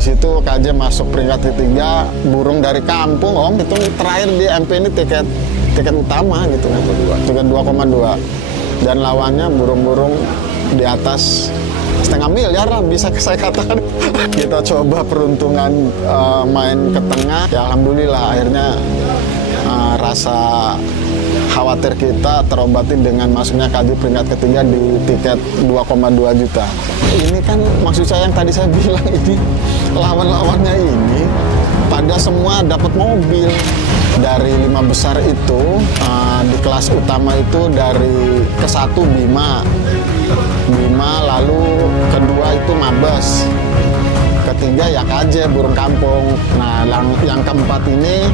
Di situ KJ masuk peringkat ketiga, burung dari kampung Om. Itu terakhir di MP ini tiket utama gitu kan. Tiket 2,2. Dan lawannya burung-burung di atas setengah miliar lah bisa saya katakan. Kita coba peruntungan main ke tengah, ya alhamdulillah akhirnya rasa khawatir kita terobati dengan masuknya KJ peringkat ketiga di tiket 2,2 juta. Ini kan maksud saya yang tadi saya bilang, ini lawan-lawannya ini pada semua dapat mobil. Dari 5 besar itu di kelas utama itu dari ke-1 Bima, lalu kedua itu Mabes, ketiga ya KJ burung kampung. Nah yang keempat ini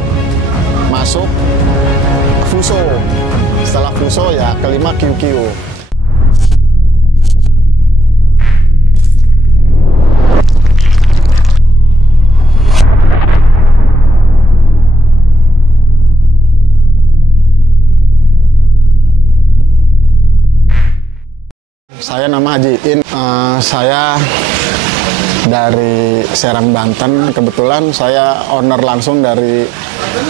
masuk Fuso, setelah Fuso ya kelima QQ. Saya nama Haji In, saya dari Serang, Banten. Kebetulan saya owner langsung dari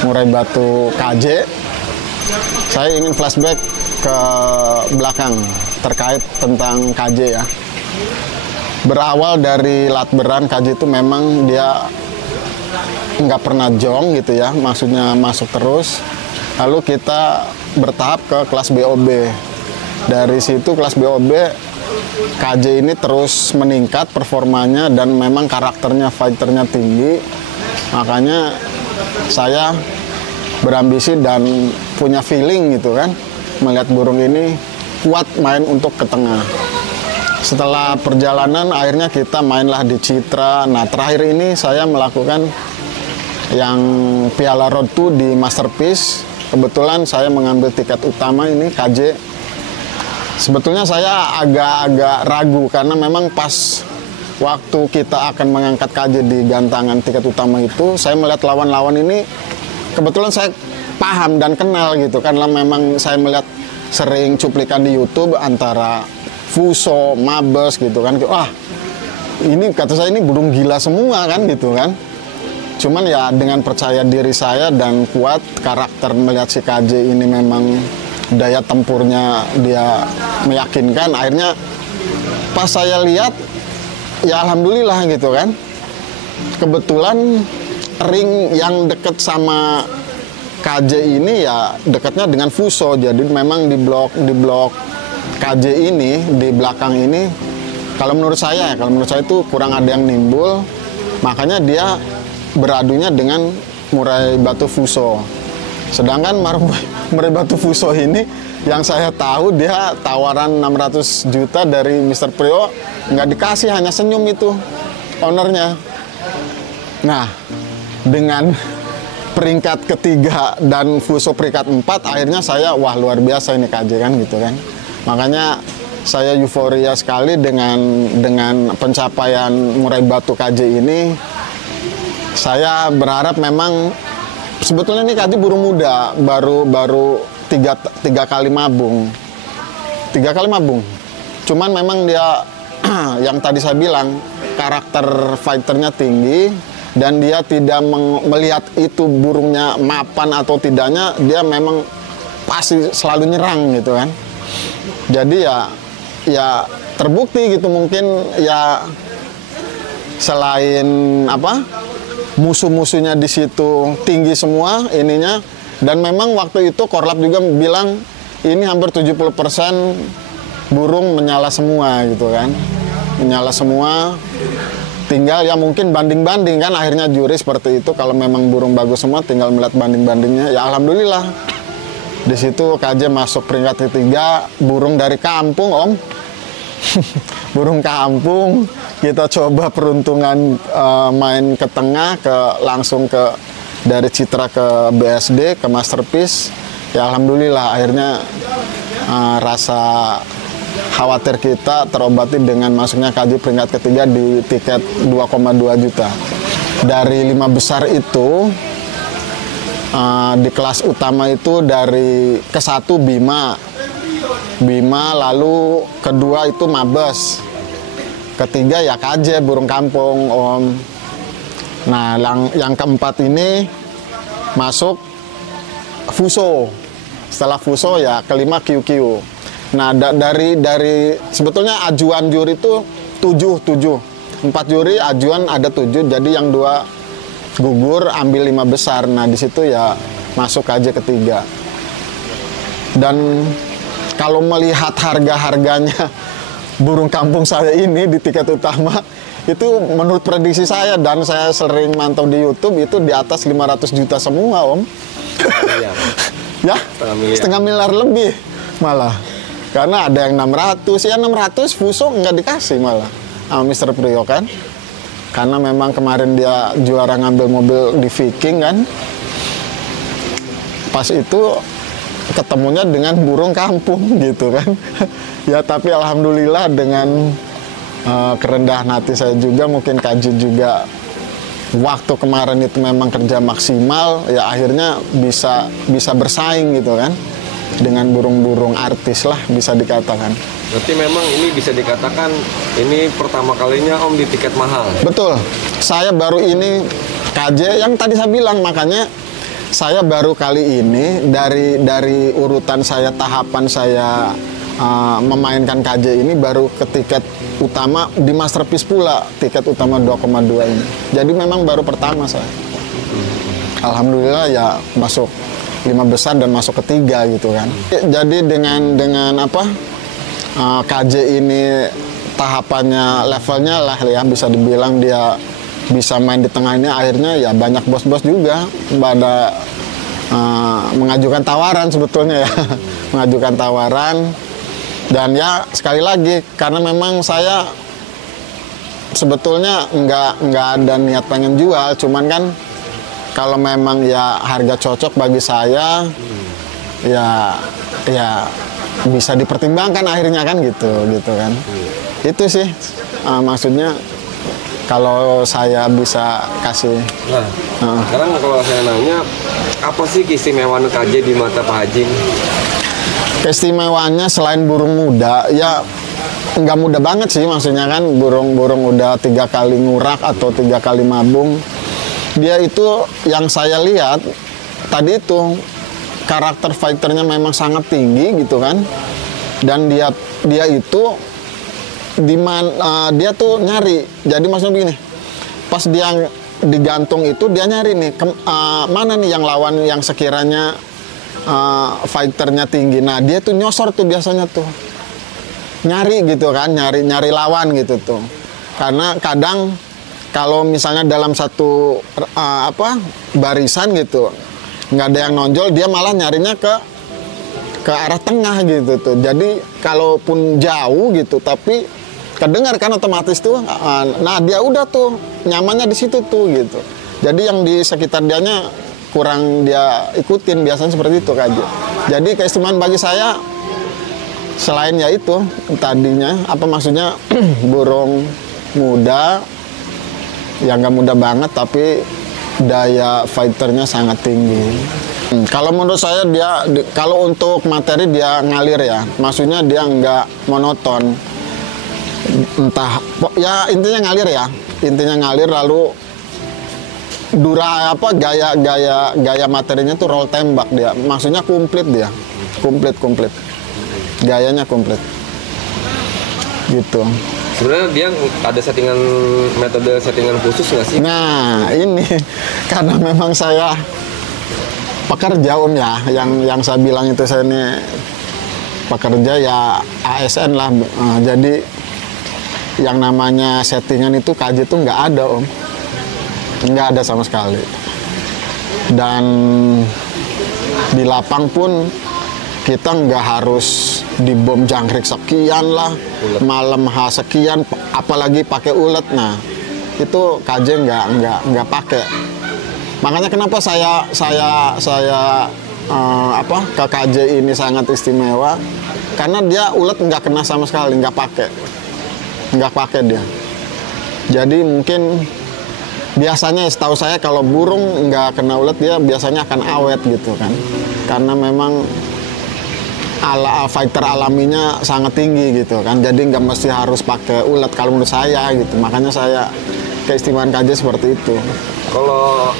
Murai Batu KJ. Saya ingin flashback ke belakang terkait tentang KJ ya. Berawal dari Latberan, KJ itu memang dia nggak pernah jong gitu ya, maksudnya masuk terus. Lalu kita bertahap ke kelas BOB. Dari situ kelas BOB KJ ini terus meningkat performanya dan memang karakternya, fighternya tinggi. Makanya saya berambisi dan punya feeling gitu kan, melihat burung ini kuat main untuk ke tengah. Setelah perjalanan akhirnya kita mainlah di Citra. Nah terakhir ini saya melakukan yang Piala Road 2 di Masterpiece. Kebetulan saya mengambil tiket utama ini KJ. Sebetulnya saya agak-agak ragu karena memang pas waktu kita akan mengangkat KJ di gantangan tiket utama itu, saya melihat lawan-lawan ini kebetulan saya paham dan kenal gitu, karena memang saya melihat sering cuplikan di YouTube antara Fuso, Mabes gitu kan. Wah, ini kata saya ini burung gila semua kan gitu kan. Cuman ya dengan percaya diri saya dan kuat karakter melihat si KJ ini memang daya tempurnya dia meyakinkan. Akhirnya pas saya lihat ya alhamdulillah gitu kan. Kebetulan ring yang deket sama KJ ini ya dekatnya dengan Fuso. Jadi memang di blok KJ ini di belakang ini kalau menurut saya itu kurang ada yang nimbul. Makanya dia beradunya dengan Murai Batu Fuso. Sedangkan Murai Batu Fuso ini yang saya tahu dia tawaran 600 juta dari Mr. Prio, nggak dikasih, hanya senyum itu ownernya. Nah, dengan peringkat ketiga dan Fuso peringkat 4, akhirnya saya wah luar biasa ini KJ kan gitu kan. Makanya saya euforia sekali dengan pencapaian Murai Batu KJ ini. Saya berharap memang sebetulnya ini KJ burung muda, baru tiga kali mabung. Cuman memang dia yang tadi saya bilang karakter fighternya tinggi dan dia tidak melihat itu burungnya mapan atau tidaknya, dia memang pasti selalu nyerang gitu kan. Jadi ya terbukti gitu, mungkin ya selain musuh-musuhnya di situ tinggi semua ininya, dan memang waktu itu Korlap juga bilang ini hampir 70% burung menyala semua gitu kan, menyala semua. Tinggal ya mungkin banding-banding kan, akhirnya juri seperti itu, kalau memang burung bagus semua tinggal melihat banding-bandingnya. Ya alhamdulillah di situ KJ masuk peringkat ketiga, burung dari kampung Om. Burung kampung. Kita coba peruntungan main ke tengah, langsung dari Citra ke BSD, ke Masterpiece. Ya alhamdulillah akhirnya rasa khawatir kita terobati dengan masuknya KJ peringkat ketiga di tiket 2,2 juta. Dari 5 besar itu di kelas utama itu dari ke-1 Bima, lalu kedua itu Mabes, ketiga ya KJ burung kampung Om. Nah, yang keempat ini masuk Fuso. Setelah Fuso ya kelima QQ. Nah, dari sebetulnya ajuan juri itu 7. 4 juri ajuan ada 7, jadi yang 2 gugur, ambil 5 besar. Nah, di situ ya masuk KJ ketiga. Dan kalau melihat harga-harganya burung kampung saya ini di tiket utama, itu menurut prediksi saya, dan saya sering mantau di YouTube, itu di atas 500 juta semua, Om. Ya, setengah miliar lebih malah. Karena ada yang 600, ya 600 Fuso nggak dikasih malah sama Mr. Priyo kan. Karena memang kemarin dia juara ngambil mobil di Viking kan. Pas itu ketemunya dengan burung kampung gitu kan. Ya tapi alhamdulillah dengan kerendahan hati saya juga, mungkin Kaji juga waktu kemarin itu memang kerja maksimal, ya akhirnya bisa bersaing gitu kan dengan burung-burung artis lah bisa dikatakan. Berarti memang ini bisa dikatakan ini pertama kalinya Om di tiket mahal. Betul, saya baru ini KJ yang tadi saya bilang, makanya saya baru kali ini dari urutan saya, tahapan saya memainkan KJ ini baru ke tiket utama di Masterpiece pula, tiket utama 2,2 ini. Jadi memang baru pertama saya. Alhamdulillah ya masuk 5 besar dan masuk ketiga gitu kan. Jadi dengan apa KJ ini tahapannya, levelnya lah ya bisa dibilang dia bisa main di tengahnya, akhirnya ya banyak bos-bos juga pada mengajukan tawaran sebetulnya ya. Mengajukan tawaran. Dan ya sekali lagi karena memang saya sebetulnya nggak ada niat pengen jual, cuman kan kalau memang ya harga cocok bagi saya ya bisa dipertimbangkan akhirnya kan gitu kan. Itu sih maksudnya kalau saya bisa kasih. Nah, sekarang kalau saya nanya, apa sih keistimewaan KJ di mata Pak Haji? Keistimewaannya selain burung muda, ya nggak muda banget sih, maksudnya kan burung-burung udah 3 kali ngurak atau 3 kali mabung. Dia itu yang saya lihat tadi itu karakter fighternya memang sangat tinggi gitu kan, dan dia itu dia tuh nyari. Jadi maksudnya begini, pas dia digantung itu dia nyari nih mana nih yang lawan yang sekiranya fighternya tinggi. Nah dia tuh nyosor tuh biasanya tuh nyari gitu kan, nyari lawan gitu tuh. Karena kadang kalau misalnya dalam satu barisan gitu nggak ada yang nonjol, dia malah nyarinya ke arah tengah gitu tuh. Jadi kalaupun jauh gitu tapi kedengar kan otomatis tuh, nah dia udah tuh nyamannya di situ tuh gitu. Jadi yang di sekitar dianya kurang dia ikutin, biasanya seperti itu aja. Jadi keistimewaan bagi saya selain ya itu tadinya maksudnya burung muda yang nggak muda banget tapi daya fighternya sangat tinggi. Kalau menurut saya kalau untuk materi dia ngalir ya, maksudnya dia nggak monoton. Entah ya intinya ngalir lalu gaya materinya tuh roll tembak dia, maksudnya komplit gayanya komplit gitu. Sebenarnya dia ada metode settingan khusus nggak sih? Nah ini karena memang saya pekerja Om ya, yang saya bilang itu saya ini pekerja ya ASN lah, jadi yang namanya settingan itu KJ itu nggak ada Om. Nggak ada sama sekali. Dan di lapang pun kita nggak harus dibom jangkrik sekian lah, malam sekian, apalagi pakai ulet. Nah itu KJ nggak pakai. Makanya kenapa saya ke KJ ini sangat istimewa, karena dia ulet nggak kena sama sekali, nggak pakai dia. Jadi mungkin biasanya setahu saya kalau burung nggak kena ulet dia biasanya akan awet gitu kan, karena memang fighter alaminya sangat tinggi gitu kan, jadi nggak mesti harus pakai ulet kalau menurut saya gitu. Makanya saya keistimewaan KJ seperti itu. Kalau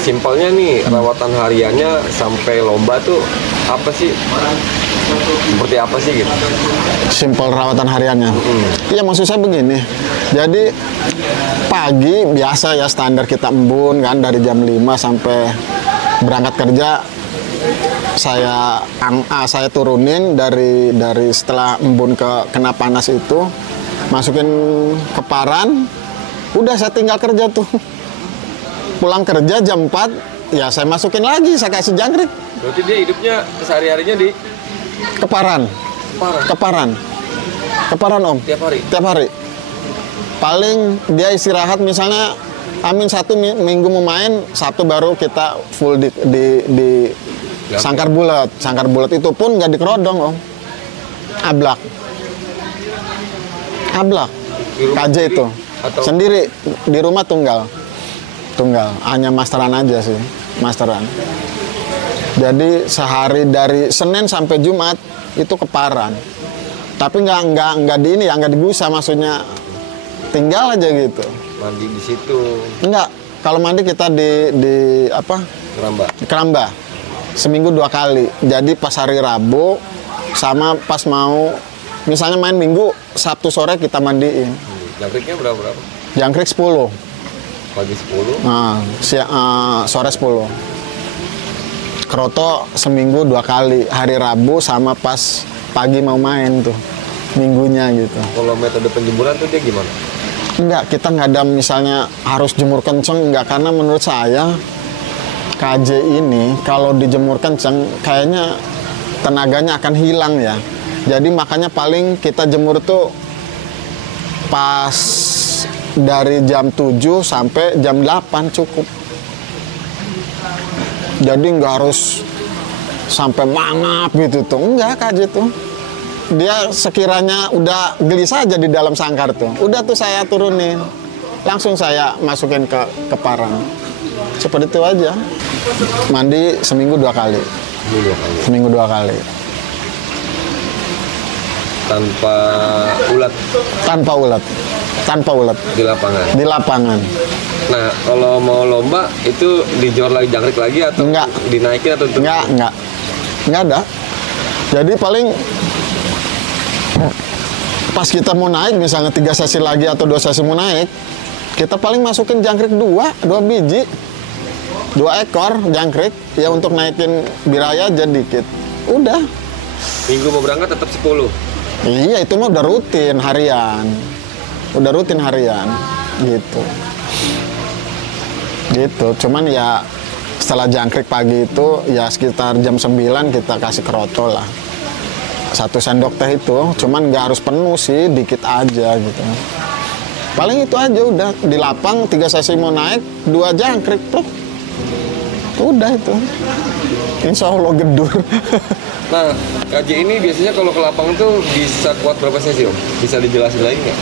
simpelnya nih rawatan hariannya sampai lomba tuh apa sih? Seperti apa sih gitu? Simpel rawatan hariannya. Iya, maksud saya begini. Jadi pagi biasa ya standar kita embun kan dari jam 5 sampai berangkat kerja. Saya turunin dari setelah embun kena panas itu, masukin ke paran, udah saya tinggal kerja tuh. Pulang kerja jam 4, ya saya masukin lagi, saya kasih jangkrik. Berarti dia hidupnya sehari-harinya di Keparan. Keparan Om. Tiap hari. Paling dia istirahat misalnya Amin 1 minggu mau main, Sabtu baru kita full di sangkar bulat. Sangkar bulat itu pun nggak dikerodong Om. Ablak. KJ itu. Sendiri di rumah tunggal. Hanya masteran aja sih, masteran. Jadi sehari dari Senin sampai Jumat itu keparan. Tapi nggak di ini ya, nggak dibusa, maksudnya tinggal aja gitu. Mandi di situ. Enggak, kalau mandi kita di apa? Keramba. Seminggu 2 kali. Jadi pas hari Rabu sama pas mau misalnya main Minggu, Sabtu sore kita mandiin. Jangkriknya berapa? Jangkrik 10. Pagi 10. Nah, sore 10. Kroto seminggu 2 kali, hari Rabu sama pas pagi mau main tuh, minggunya gitu. Kalau metode penjemuran tuh dia gimana? Enggak, kita nggak ada misalnya harus jemur kenceng, enggak, karena menurut saya KJ ini kalau dijemur kenceng kayaknya tenaganya akan hilang ya. Jadi makanya paling kita jemur tuh pas dari jam 7 sampai jam 8 cukup. Jadi nggak harus sampai mangap gitu tuh, enggak KJ tuh. Dia sekiranya udah gelisah aja di dalam sangkar tuh, udah tuh saya turunin, langsung saya masukin ke parang. Seperti itu aja. Mandi seminggu 2 kali. Seminggu 2 kali. Tanpa ulat. Di lapangan. Nah, kalau mau lomba itu dijor lagi jangkrik lagi atau enggak dinaikin atau enggak ada. Jadi paling pas kita mau naik misalnya 3 sesi lagi atau 2 sesi mau naik, kita paling masukin jangkrik 2 biji, 2 ekor jangkrik ya untuk naikin biraya aja dikit. Udah. Minggu mau berangkat tetap 10. Iya, itu mah udah rutin harian. Gitu. Cuman ya setelah jangkrik pagi itu ya sekitar jam 9 kita kasih kroto lah. 1 sendok teh itu, cuman nggak harus penuh sih, dikit aja gitu. Paling itu aja udah, di lapang 3 sesi mau naik, 2 jangkrik tuh. Udah itu. Insya Allah gedur. Nah, KJ ini biasanya kalau ke lapang tuh bisa kuat berapa sesi Om? Bisa dijelasin lagi nggak?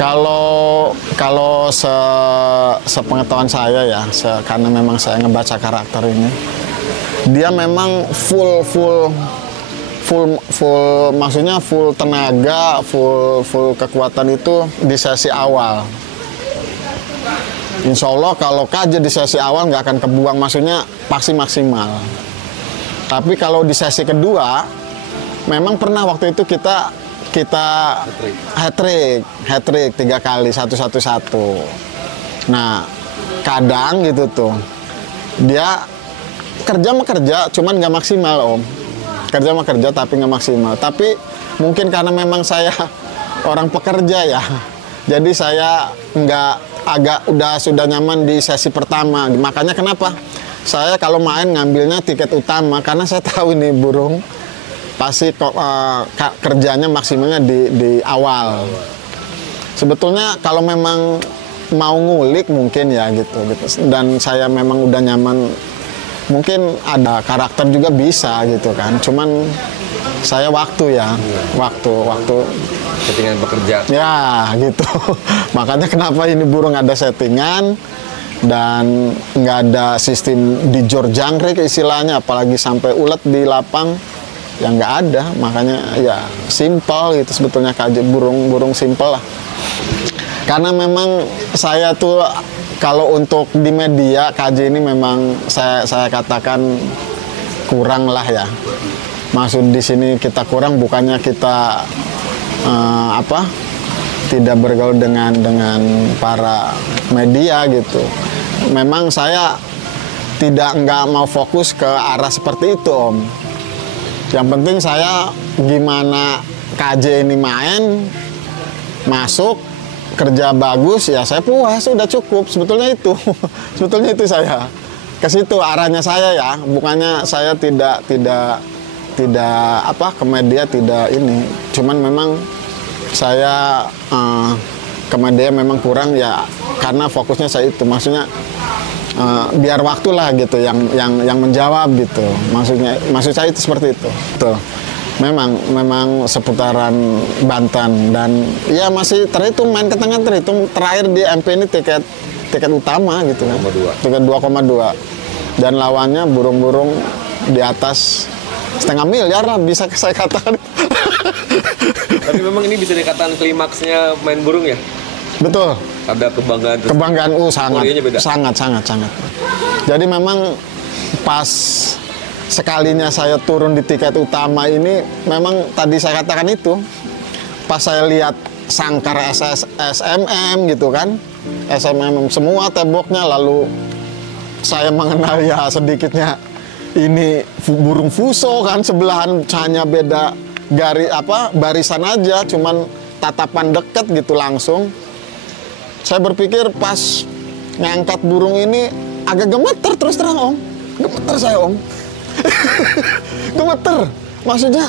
Kalau sepengetahuan saya ya, karena memang saya ngebaca karakter ini, dia memang full maksudnya full tenaga, full kekuatan itu di sesi awal. Insya Allah kalau KJ di sesi awal nggak akan kebuang, maksudnya pasti maksimal. Tapi kalau di sesi kedua, memang pernah waktu itu kita hat-trick 3 kali, 1-1-1. Nah, kadang gitu tuh, dia kerja, cuman nggak maksimal Om. Kerja tapi nggak maksimal. Tapi mungkin karena memang saya orang pekerja ya, jadi saya sudah nyaman di sesi pertama. Makanya kenapa saya kalau main ngambilnya tiket utama, karena saya tahu ini burung pasti kerjanya maksimalnya di awal. Sebetulnya kalau memang mau ngulik mungkin ya gitu. Dan saya memang udah nyaman, mungkin ada karakter juga bisa gitu kan. Cuman saya waktu settingan bekerja ya gitu. Makanya kenapa ini burung ada settingan dan nggak ada sistem di jor jangkrik istilahnya, apalagi sampai ulet di lapang, yang nggak ada. Makanya ya simpel gitu sebetulnya KJ, burung simpel lah. Karena memang saya tuh kalau untuk di media KJ ini memang saya katakan kurang lah ya. Maksud di sini kita kurang bukannya kita tidak bergaul dengan para media gitu. Memang saya nggak mau fokus ke arah seperti itu, Om. Yang penting saya gimana KJ ini main, masuk, kerja bagus, ya saya puas, udah cukup. Sebetulnya itu, sebetulnya itu saya ke situ arahnya saya ya. Bukannya saya tidak ke media tidak ini. Cuman memang saya ke media memang kurang ya karena fokusnya saya itu. Maksudnya biar waktulah gitu yang menjawab gitu. Maksud saya itu seperti itu. Tuh. Memang seputaran Banten dan ya masih terhitung main ke tengah terhitung terakhir di MP ini tiket utama gitu kan. Tiket 2,2 dan lawannya burung-burung di atas 0,5 miliar lah bisa saya katakan. Tapi memang ini bisa dikatakan klimaksnya main burung ya? Betul. Ada kebanggaan. Sangat. Jadi memang pas sekalinya saya turun di tiket utama ini memang tadi saya katakan itu pas saya lihat sangkar SMM gitu kan, SMM semua temboknya, lalu saya mengenal ya sedikitnya ini burung fuso kan, sebelahan hanya beda barisan aja, cuman tatapan dekat gitu langsung. Saya berpikir pas ngangkat burung ini agak gemeter terus terang, Om. Gemeter saya, Om. Gemeter, maksudnya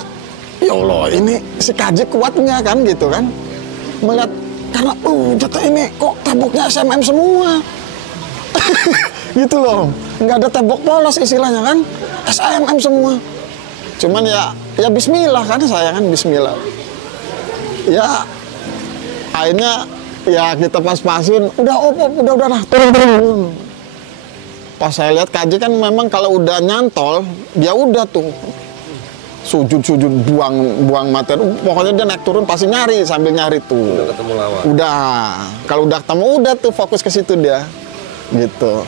ya Allah ini si KJ kuat nggak kan gitu kan, melihat karena jatuh ini kok temboknya SMM semua. Gitu loh, nggak ada tembok polos istilahnya kan, SMM semua. Cuman ya bismillah kan, saya kan bismillah ya, akhirnya ya kita pas-pasin udah turun. Pas saya lihat KJ kan memang kalau udah nyantol dia udah tuh sujud buang materi, pokoknya dia naik turun pasti nyari sambil nyari tuh. Udah ketemu lawan. Udah, kalau udah ketemu udah tuh fokus ke situ dia gitu.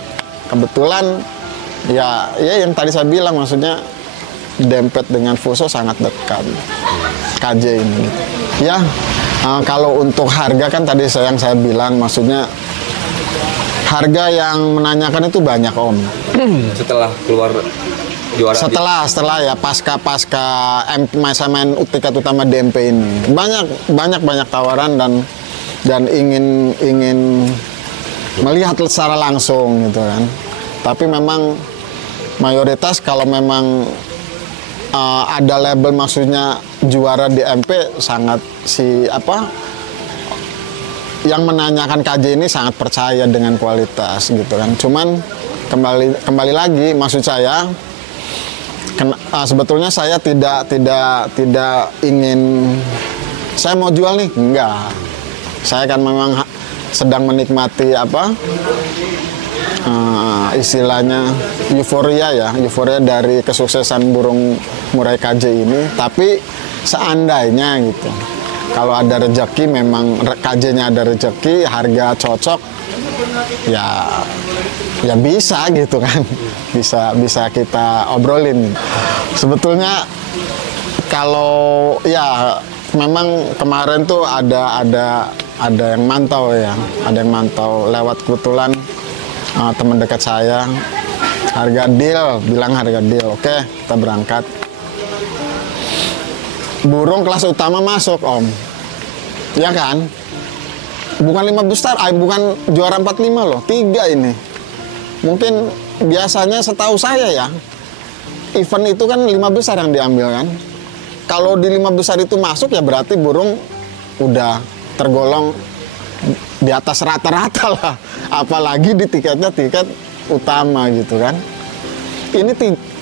Kebetulan ya yang tadi saya bilang, maksudnya dempet dengan fuso sangat dekat KJ ini ya. Kalau untuk harga kan tadi yang saya bilang, maksudnya harga yang menanyakan itu banyak, Om. Setelah keluar juara. Setelah ya pasca main tiket utama DMP ini banyak tawaran dan ingin melihat secara langsung gitu kan. Tapi memang mayoritas kalau memang ada label maksudnya juara di MP sangat yang menanyakan KJ ini sangat percaya dengan kualitas gitu kan. Cuman kembali lagi, maksud saya sebetulnya saya tidak ingin saya mau jual nih, enggak. Saya kan memang sedang menikmati istilahnya euforia dari kesuksesan burung murai KJ ini. Tapi seandainya gitu, kalau ada rezeki, memang KJ-nya ada rezeki, harga cocok, ya bisa gitu kan, bisa kita obrolin. Sebetulnya kalau ya memang kemarin tuh ada yang mantau ya, ada yang mantau lewat kebetulan teman dekat saya, bilang harga deal, oke kita berangkat. Burung kelas utama masuk, Om. Ya kan? Bukan 5 besar, bukan juara 45 loh, 3 ini. Mungkin biasanya setahu saya ya, event itu kan 5 besar yang diambil kan. Kalau di 5 besar itu masuk ya berarti burung udah tergolong di atas rata-rata lah. Apalagi di tiketnya tiket utama gitu kan. Ini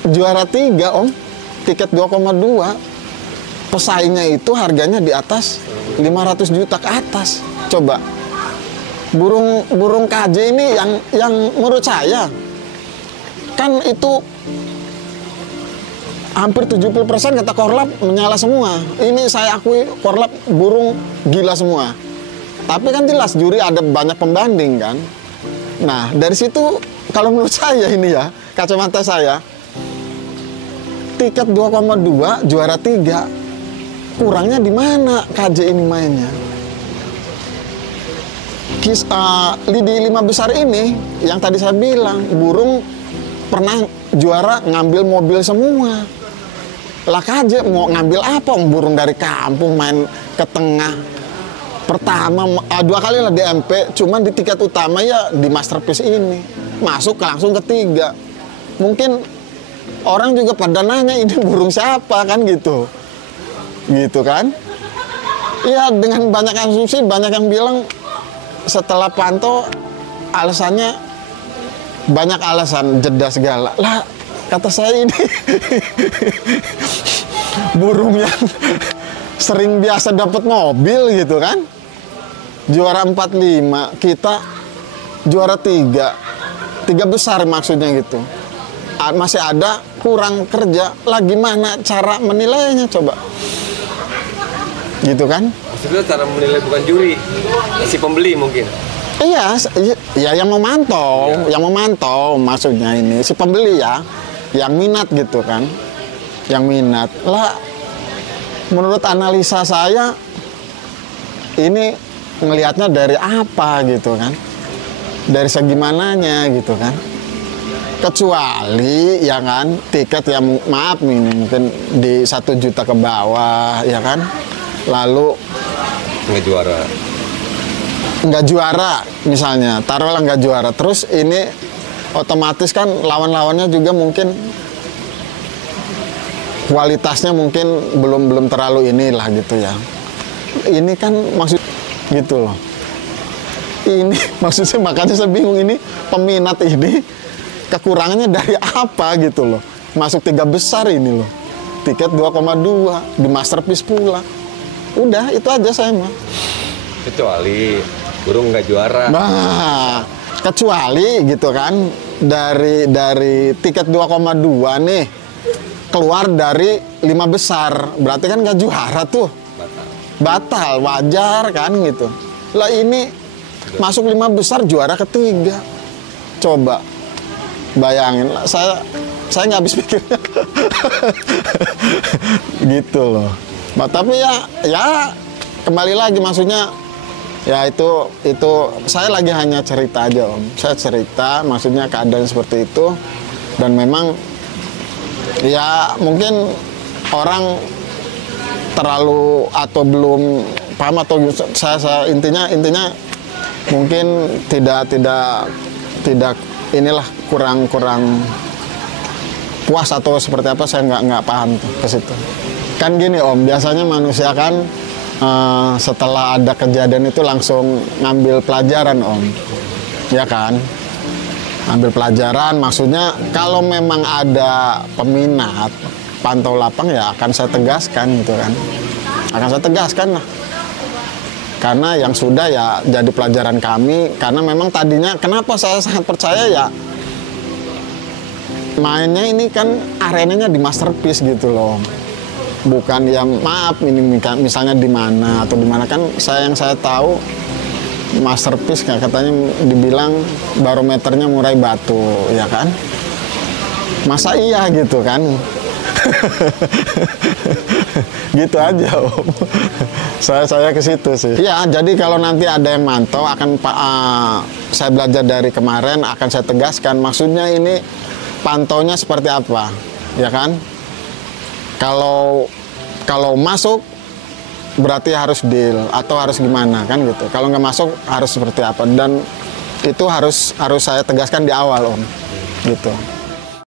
juara 3, Om. Tiket 2,2. Pesaingnya itu harganya di atas 500 juta ke atas. Coba, burung KJ ini yang menurut saya kan itu hampir 70% kata Korlap menyala semua. Ini saya akui Korlap burung gila semua. Tapi kan jelas juri ada banyak pembanding kan. Nah dari situ kalau menurut saya ini ya, kacamata saya, tiket 2,2 juara 3, kurangnya di mana KJ ini mainnya? Di 5 besar ini yang tadi saya bilang, Burung pernah juara ngambil mobil semua. Lah KJ mau ngambil apa? Burung dari kampung main ke tengah. Pertama 2 kali lah di MP, cuman di tiket utama ya di Masterpiece ini masuk langsung ketiga. Mungkin orang juga pada nanya ini burung siapa kan gitu kan. Iya, dengan banyak asumsi, banyak yang bilang setelah pantau alasannya banyak alasan, jeda segala. Lah kata saya ini burung yang sering biasa dapat mobil gitu kan, juara 4-5, kita juara 3 besar maksudnya gitu. Masih ada kurang kerja, lah gimana cara menilainya coba? Gitu kan? Maksudnya cara menilai bukan juri, si pembeli mungkin. Iya, ya yang memantau, yang memantau maksudnya ini si pembeli ya, yang minat gitu kan, yang minat. Lah, menurut analisa saya ini ngelihatnya dari apa gitu kan, dari segi mananya gitu kan. Kecuali ya kan tiket yang maaf ini mungkin di 1 juta ke bawah ya kan, lalu nggak juara misalnya, taruhlah nggak juara, terus ini otomatis kan lawan-lawannya juga mungkin kualitasnya mungkin belum terlalu inilah gitu ya. Ini kan maksud gitu loh. Ini maksudnya makanya saya bingung, ini peminat ini kekurangannya dari apa gitu loh. Masuk 3 besar ini loh. Tiket 2,2 di Masterpiece pula. Udah itu aja saya mah. Kecuali burung nggak juara. Nah, kecuali gitu kan dari tiket 2,2 nih keluar dari 5 besar, berarti kan nggak juara tuh. Batal, wajar kan gitu. Lah ini masuk 5 besar juara ketiga. Coba bayangin lah, saya nggak habis pikirnya. Gitu loh. Nah, tapi ya kembali lagi maksudnya ya itu saya lagi hanya cerita aja Om. Saya cerita maksudnya keadaan seperti itu, dan memang ya mungkin orang terlalu atau belum paham atau saya intinya mungkin tidak inilah kurang puas atau seperti apa, saya nggak paham tuh ke situ. Kan gini Om, biasanya manusia kan setelah ada kejadian itu langsung ngambil pelajaran Om, ya kan? Ambil pelajaran, maksudnya kalau memang ada peminat pantau lapang ya akan saya tegaskan gitu kan, akan saya tegaskan lah. Karena yang sudah ya jadi pelajaran kami, karena memang tadinya kenapa saya sangat percaya ya mainnya ini kan arenanya di Masterpiece gitu loh, bukan yang maaf ini misalnya di mana atau di mana, kan yang saya tahu Masterpiece katanya dibilang barometernya Murai Batu ya kan, masa iya gitu kan. Gitu aja Om. Saya ke situ sih. Ya, jadi kalau nanti ada yang mantau akan saya belajar dari kemarin, akan saya tegaskan maksudnya ini pantaunya seperti apa, ya kan? Kalau masuk berarti harus deal atau harus gimana kan gitu. Kalau nggak masuk harus seperti apa, dan itu harus saya tegaskan di awal Om. Gitu.